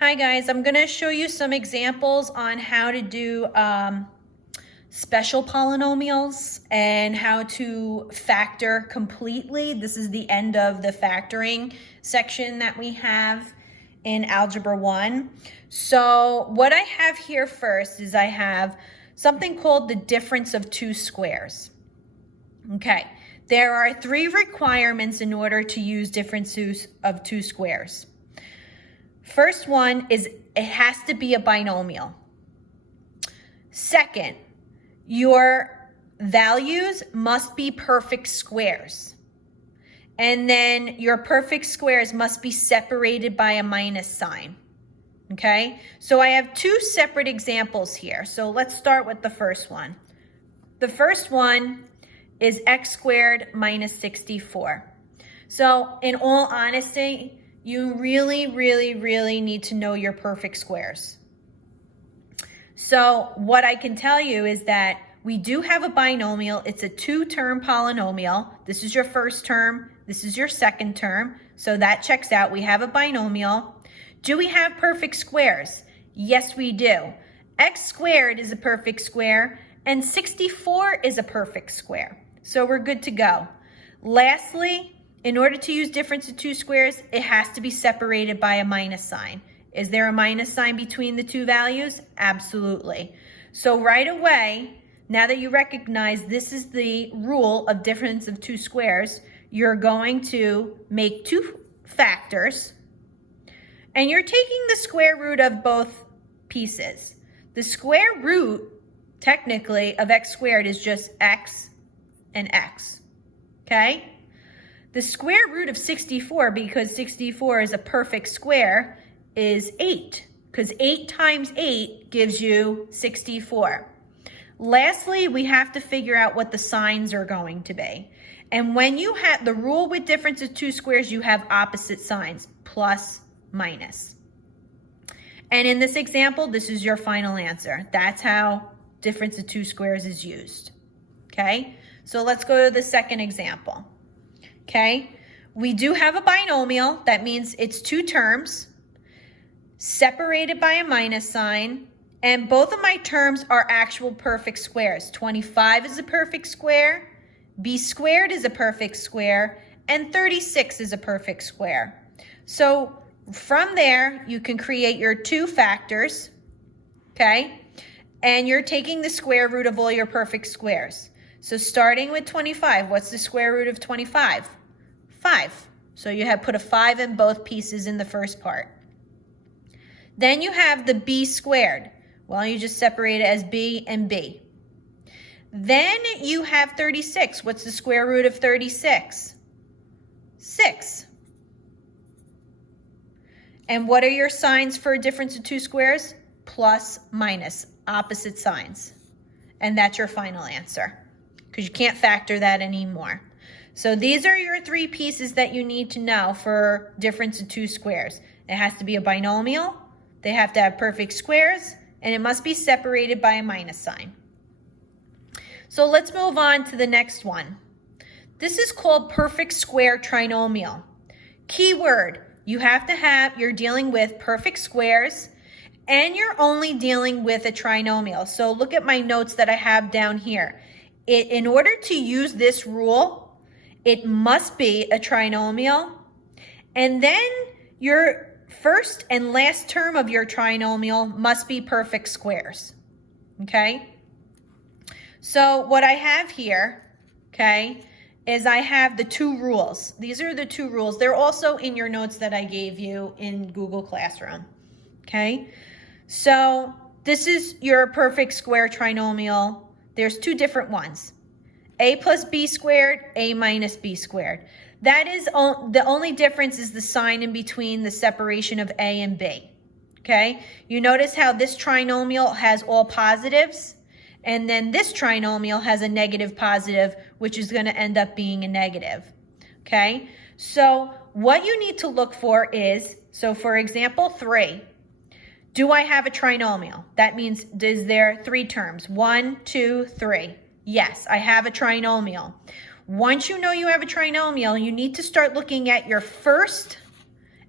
Hi guys, I'm going to show you some examples on how to do special polynomials and how to factor completely. This is the end of the factoring section that we have in Algebra 1. So what I have here first is I have something called the difference of two squares. Okay, there are three requirements in order to use differences of two squares. First one is it has to be a binomial. Second, your values must be perfect squares. And then your perfect squares must be separated by a minus sign. Okay, so I have two separate examples here. So let's start with the first one. The first one is x squared minus 64. So in all honesty, you really need to know your perfect squares. So what I can tell you is that we do have a binomial. It's a two-term polynomial. This is your first term. This is your second term. So that checks out. We have a binomial. Do we have perfect squares? Yes, we do. X squared is a perfect square and 64 is a perfect square. So we're good to go. Lastly, in order to use difference of two squares, it has to be separated by a minus sign. Is there a minus sign between the two values? Absolutely. So right away, now that you recognize this is the rule of difference of two squares, you're going to make two factors, and you're taking the square root of both pieces. The square root, technically, of x squared is just x and x, okay? The square root of 64, because 64 is a perfect square, is 8, because 8 times 8 gives you 64. Lastly, we have to figure out what the signs are going to be. And when you have the rule with difference of two squares, you have opposite signs, plus, minus. And in this example, this is your final answer. That's how difference of two squares is used. Okay, so let's go to the second example. Okay, we do have a binomial. That means it's two terms separated by a minus sign, and both of my terms are actual perfect squares. 25 is a perfect square, b squared is a perfect square, and 36 is a perfect square. So from there, you can create your two factors, okay? And you're taking the square root of all your perfect squares. So starting with 25, what's the square root of 25? 5. So you have put a 5 in both pieces in the first part. Then you have the b squared. Well, you just separate it as b and b. Then you have 36. What's the square root of 36? 6. And what are your signs for a difference of two squares? Plus, minus, opposite signs. And that's your final answer, because you can't factor that anymore. So these are your three pieces that you need to know for difference of two squares. It has to be a binomial, they have to have perfect squares, and it must be separated by a minus sign. So let's move on to the next one. This is called perfect square trinomial. Keyword, you're dealing with perfect squares, and you're only dealing with a trinomial. So look at my notes that I have down here. In order to use this rule, it must be a trinomial, and then your first and last term of your trinomial must be perfect squares, okay? So what I have here, okay, is I have the two rules. These are the two rules. They're also in your notes that I gave you in Google Classroom, okay? So this is your perfect square trinomial. There's two different ones. A plus b squared, a minus b squared. That is the only difference is the sign in between the separation of a and b. Okay? You notice how this trinomial has all positives, and then this trinomial has a negative positive, which is going to end up being a negative. Okay? So what you need to look for is, so for example 3, do I have a trinomial? That means, is there three terms? 1, 2, 3. Yes, I have a trinomial. Once you know you have a trinomial, you need to start looking at your first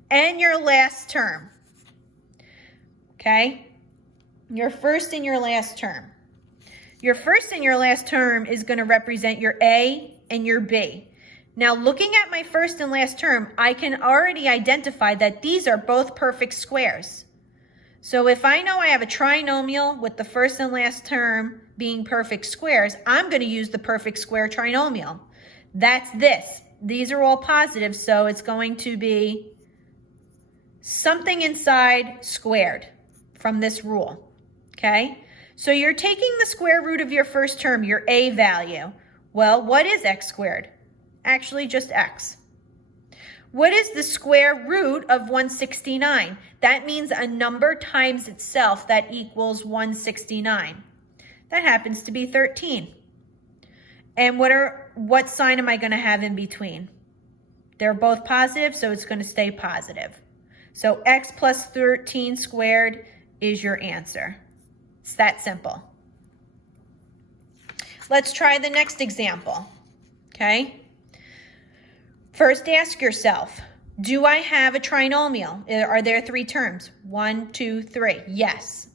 and your last term. okay? Your first and your last term. Your first and your last term is going to represent your A and your B. Now, looking at my first and last term, I can already identify that these are both perfect squares. So if I know I have a trinomial with the first and last term being perfect squares, I'm going to use the perfect square trinomial. That's this. These are all positive, so it's going to be something inside squared from this rule, okay? So you're taking the square root of your first term, your A value. Well, what is x squared? Actually, just x. What is the square root of 169? That means a number times itself that equals 169. That happens to be 13. And what sign am I going to have in between? They're both positive, so it's going to stay positive. So x plus 13 squared is your answer. It's that simple. Let's try the next example, okay? First, ask yourself, do I have a trinomial? Are there three terms? 1, 2, 3. Yes.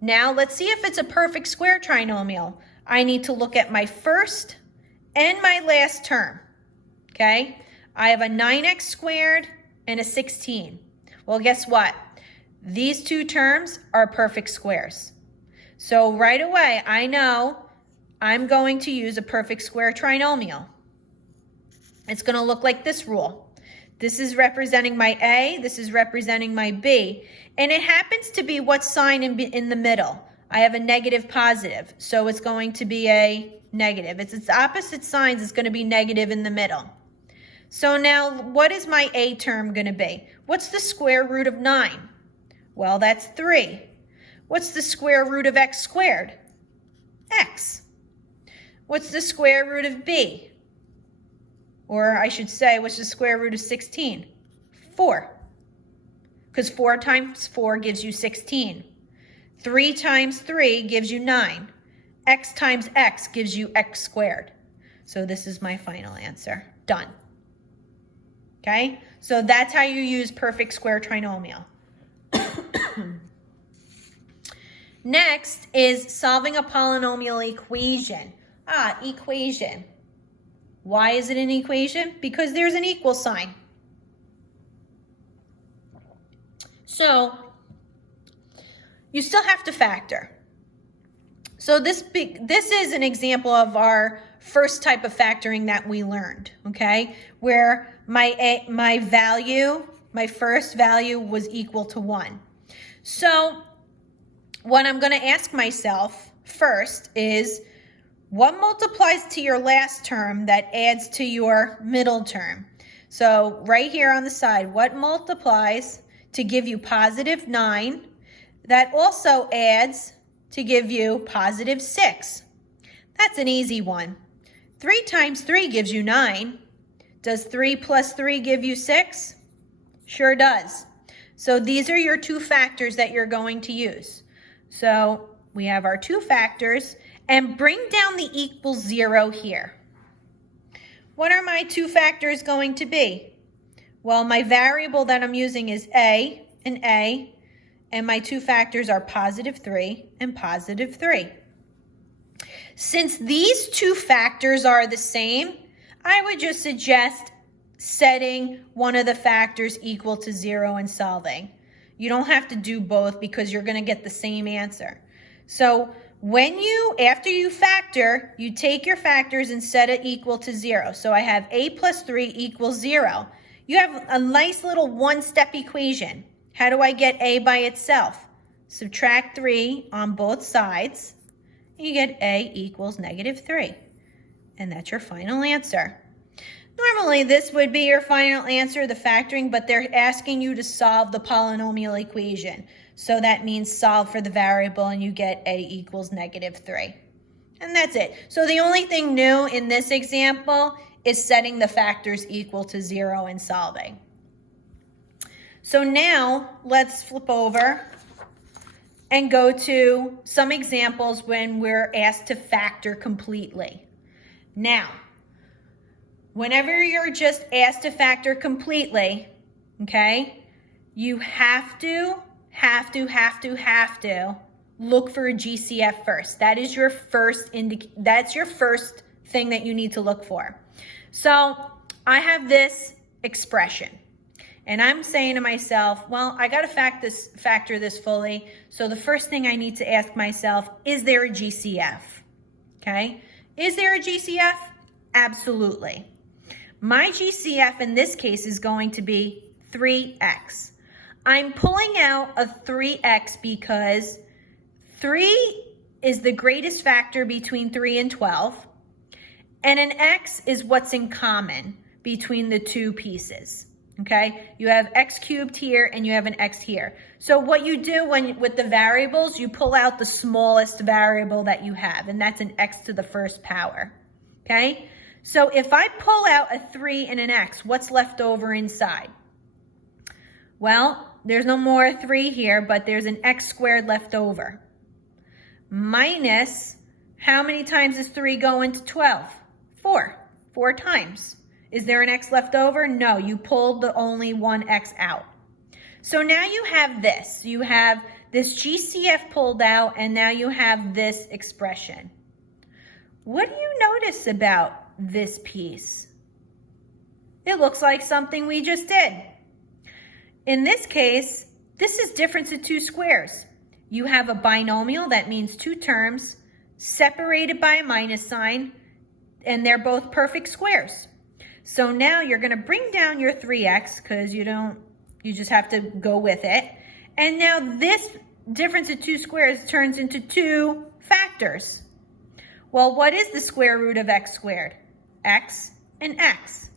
Now, let's see if it's a perfect square trinomial. I need to look at my first and my last term, okay? I have a 9x squared and a 16. Well, guess what? These two terms are perfect squares. So right away, I know I'm going to use a perfect square trinomial. It's going to look like this rule. This is representing my A, this is representing my B, and it happens to be what sign in the middle. I have a negative positive, so it's going to be a negative. It's its opposite signs, it's going to be negative in the middle. So now, what is my A term going to be? What's the square root of 9? Well, that's 3. What's the square root of x squared? X. What's the square root of B? Or I should say, what's the square root of 16? 4. Because 4 times 4 gives you 16. 3 times 3 gives you 9. X times x gives you x squared. So this is my final answer. Done. Okay? So that's how you use perfect square trinomial. Next is solving a polynomial equation. Equation. Why is it an equation? Because there's an equal sign. So you still have to factor. So this is an example of our first type of factoring that we learned, okay? Where my first value was equal to 1. So what I'm going to ask myself first is, what multiplies to your last term that adds to your middle term? So right here on the side, what multiplies to give you positive 9 that also adds to give you positive 6? That's an easy one. 3 times 3 gives you 9. Does 3 plus 3 give you 6? Sure does. So these are your two factors that you're going to use. So we have our two factors, and bring down the equal 0 here. What are my two factors going to be? Well, my variable that I'm using is A, and my two factors are positive 3 and positive 3. Since these two factors are the same, I would just suggest setting one of the factors equal to 0 and solving. You don't have to do both because you're going to get the same answer. So after you factor, you take your factors and set it equal to 0. So I have A plus 3 equals 0. You have a nice little one-step equation. How do I get A by itself? Subtract 3 on both sides. You get A equals negative 3. And that's your final answer. Normally, this would be your final answer, the factoring, but they're asking you to solve the polynomial equation. So that means solve for the variable and you get A equals negative 3. And that's it. So the only thing new in this example is setting the factors equal to 0 and solving. So now let's flip over and go to some examples when we're asked to factor completely. Now, whenever you're just asked to factor completely, okay, you have to have to look for a GCF first. That is your first that's your first thing that you need to look for. So I have this expression and I'm saying to myself, well, I got to factor this fully. So the first thing I need to ask myself, is there a GCF? Okay. Is there a GCF? Absolutely. My GCF in this case is going to be 3x. I'm pulling out a 3x because 3 is the greatest factor between 3 and 12, and an x is what's in common between the two pieces, okay? You have x cubed here and you have an x here. So what you do with the variables, you pull out the smallest variable that you have, and that's an x to the first power, okay? So if I pull out a 3 and an x, what's left over inside? Well, there's no more 3 here, but there's an x squared left over. Minus, how many times does 3 go into 12? 4. 4 times. Is there an x left over? No, you pulled the only one x out. So now you have this. You have this GCF pulled out, and now you have this expression. What do you notice about this piece? It looks like something we just did. In this case, this is difference of two squares. You have a binomial, that means two terms, separated by a minus sign, and they're both perfect squares. So now you're going to bring down your 3x because you just have to go with it. And now this difference of two squares turns into two factors. Well, what is the square root of x squared? X and x.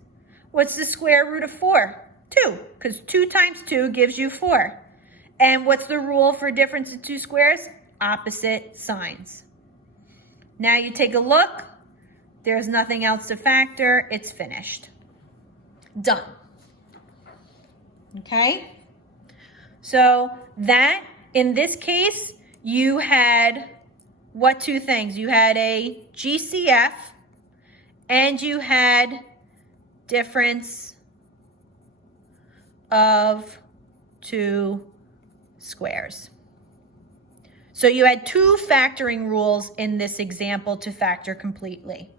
What's the square root of 4? 2, because 2 times 2 gives you 4. And what's the rule for difference of two squares? Opposite signs. Now you take a look. There's nothing else to factor. It's finished. Done. Okay? So that, in this case, you had what two things? You had a GCF and you had difference of two squares. So you had two factoring rules in this example to factor completely.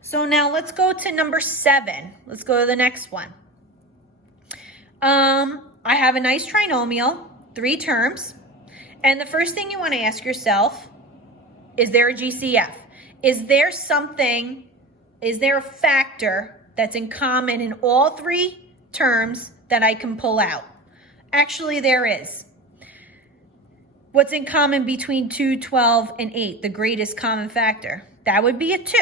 So now let's go to number 7. Let's go to the next one. I have a nice trinomial, 3 terms. And the first thing you want to ask yourself, is there a GCF? Is there a factor that's in common in all 3 terms that I can pull out? Actually, there is. What's in common between 2, 12, and 8? The greatest common factor. That would be a 2.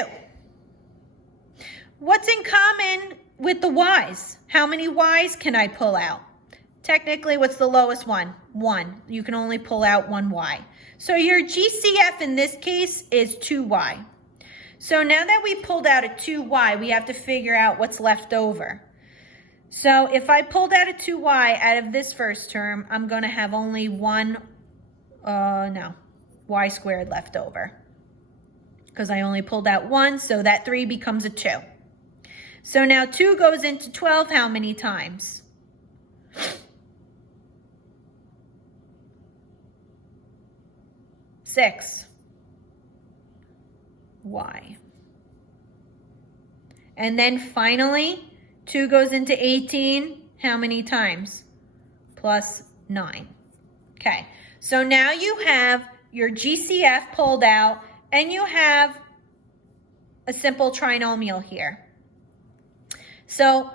What's in common with the y's? How many y's can I pull out? Technically, what's the lowest one? 1. You can only pull out 1 y. So your GCF in this case is 2y. So now that we pulled out a 2y, we have to figure out what's left over. So if I pulled out a 2y out of this first term, I'm going to have only y squared left over. Because I only pulled out 1, so that 3 becomes a 2. So now 2 goes into 12 how many times? Six. Y. And then finally, 2 goes into 18 how many times? Plus 9. Okay, so now you have your GCF pulled out and you have a simple trinomial here. So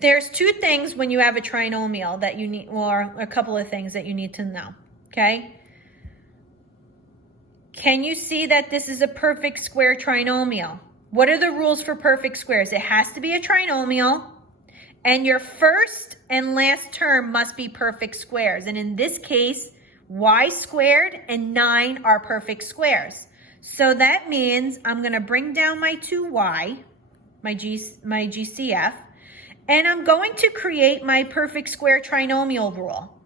there's 2 things when you have a trinomial that you need, or a couple of things that you need to know, okay? Can you see that this is a perfect square trinomial? What are the rules for perfect squares? It has to be a trinomial, and your first and last term must be perfect squares. And in this case, y squared and 9 are perfect squares. So that means I'm going to bring down my 2y, my GCF, and I'm going to create my perfect square trinomial rule,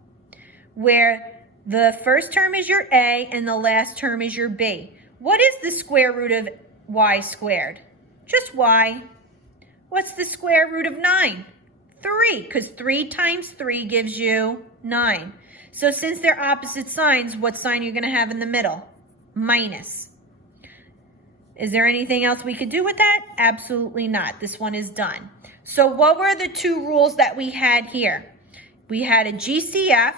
where the first term is your a and the last term is your b. What is the square root of y squared? Just y. What's the square root of 9? 3, because 3 times 3 gives you 9. So since they're opposite signs, what sign are you going to have in the middle? Minus. Is there anything else we could do with that? Absolutely not. This one is done. So what were the two rules that we had here? We had a GCF,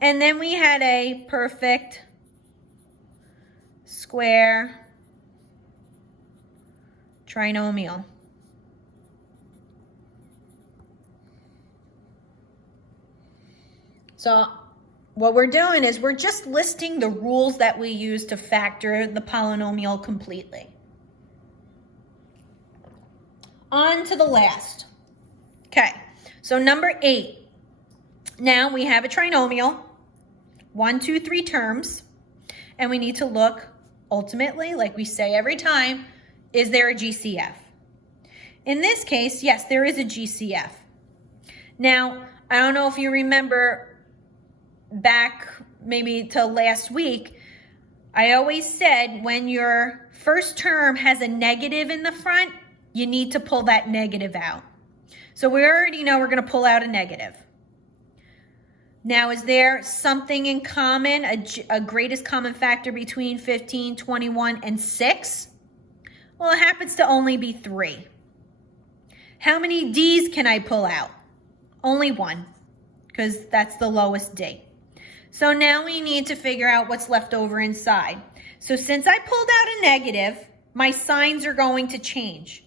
and then we had a perfect square trinomial. So what we're doing is we're just listing the rules that we use to factor the polynomial completely. On to the last. Okay, so number 8. Now we have a trinomial, 1, 2, 3 terms, and we need to look ultimately, like we say every time, is there a GCF? In this case, yes, there is a GCF. Now, I don't know if you remember back maybe to last week, I always said when your first term has a negative in the front, you need to pull that negative out. So we already know we're going to pull out a negative. Now, is there something in common, a greatest common factor between 15, 21, and 6? Well, it happens to only be 3. How many D's can I pull out? Only 1, because that's the lowest D. So now we need to figure out what's left over inside. So since I pulled out a negative, my signs are going to change.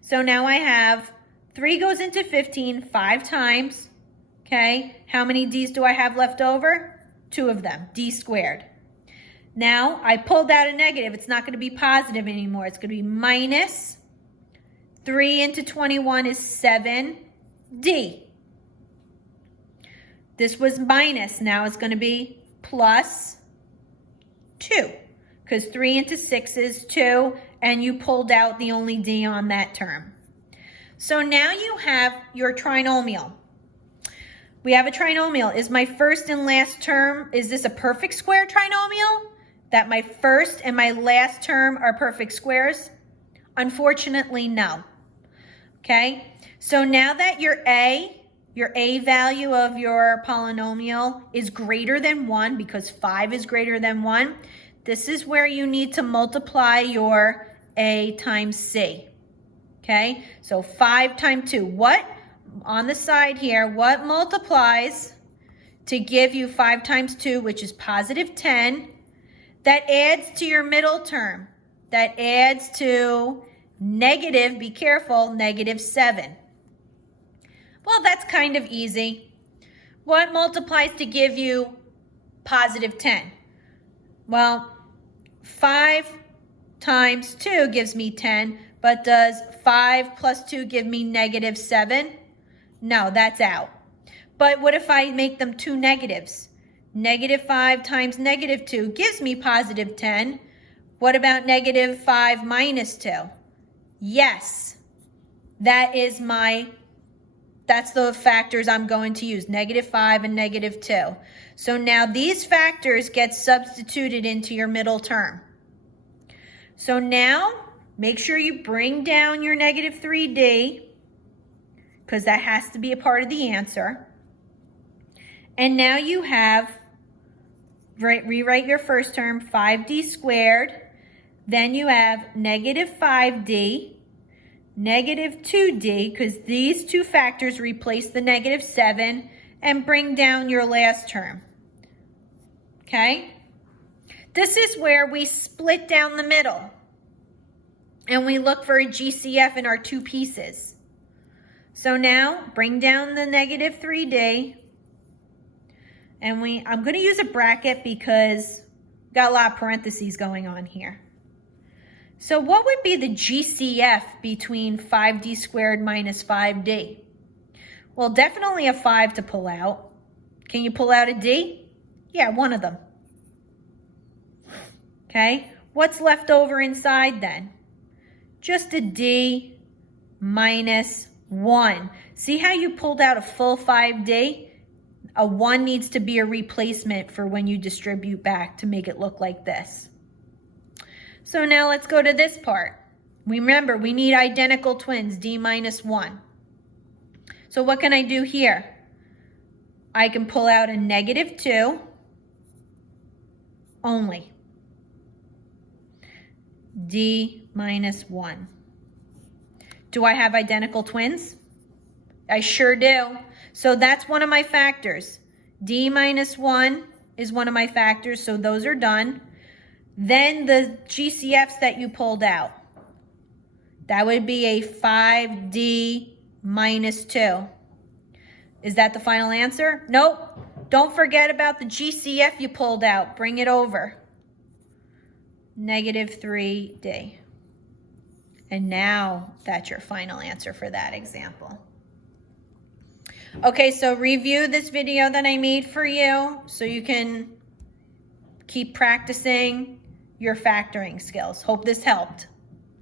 So now I have 3 goes into 15 5 times. Okay, how many D's do I have left over? 2 of them, D squared. Now I pulled out a negative. It's not going to be positive anymore. It's going to be minus 3 into 21 is 7D. This was minus. Now it's going to be plus 2 because 3 into 6 is 2, and you pulled out the only D on that term. So now you have your trinomial. We have a trinomial. Is my first and last term, is this a perfect square trinomial? That my first and my last term are perfect squares? Unfortunately, no. Okay, so now that your A value of your polynomial is greater than 1 because 5 is greater than 1, this is where you need to multiply your A times C. Okay, so 5 times 2. What, on the side here, what multiplies to give you 5 times 2, which is positive 10, that adds to your middle term? That adds to negative, be careful, negative 7. Well, that's kind of easy. What multiplies to give you positive 10? Well, 5 times 2 gives me 10, but does 5 plus 2 give me negative 7? No, that's out. But what if I make them 2 negatives? Negative 5 times negative 2 gives me positive 10. What about negative 5 minus 2? Yes, that's the factors I'm going to use, negative 5 and negative 2. So now these factors get substituted into your middle term. So now make sure you bring down your negative 3D because that has to be a part of the answer. And now you have, rewrite your first term, 5D squared. Then you have negative 5D, negative 2D, because these two factors replace the negative 7, and bring down your last term. Okay? This is where we split down the middle, and we look for a GCF in our two pieces. So now, bring down the negative 3D, and I'm going to use a bracket because got a lot of parentheses going on here. So what would be the GCF between 5D squared minus 5D? Well, definitely a 5 to pull out. Can you pull out a D? Yeah, one of them. Okay, what's left over inside then? Just a D minus 1. See how you pulled out a full 5D? A 1 needs to be a replacement for when you distribute back to make it look like this. So now let's go to this part. Remember, we need identical twins, D minus 1. So what can I do here? I can pull out a -2 only. D minus 1. Do I have identical twins? I sure do. So that's one of my factors. D minus 1 is one of my factors, so those are done. Then the GCFs that you pulled out. That would be a 5D minus 2. Is that the final answer? Nope. Don't forget about the GCF you pulled out. Bring it over. -3D. And now that's your final answer for that example. Okay, so review this video that I made for you so you can keep practicing your factoring skills. Hope this helped.